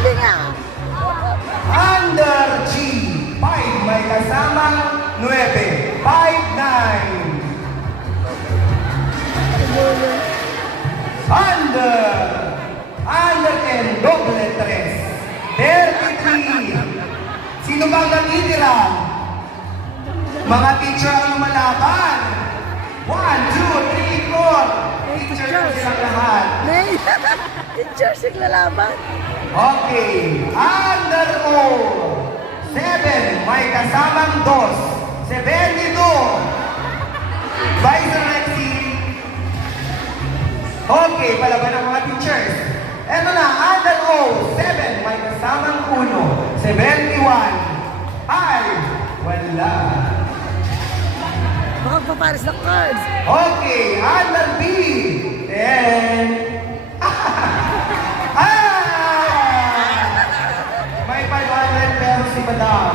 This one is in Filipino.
Hindi nga. Under G, 5, may kasamang 9. 5-9. Under N, doble 3. 33. Sino bang natitira? Mga teacher ang lumalaban. 1, 2, 3, 4. Teacher ko silang lahat. Nay, teacher siglalaban. Okay. Under O, 7, may kasamang 2. 72. Vice Rexy. Okay, palaban ng mga teachers. Eto na, under O, 7, may kasamang 1. 71. Ay, wala. Baka paparis ng cards. Okay, under B, 10. Ah! May 500 pesos si Madam.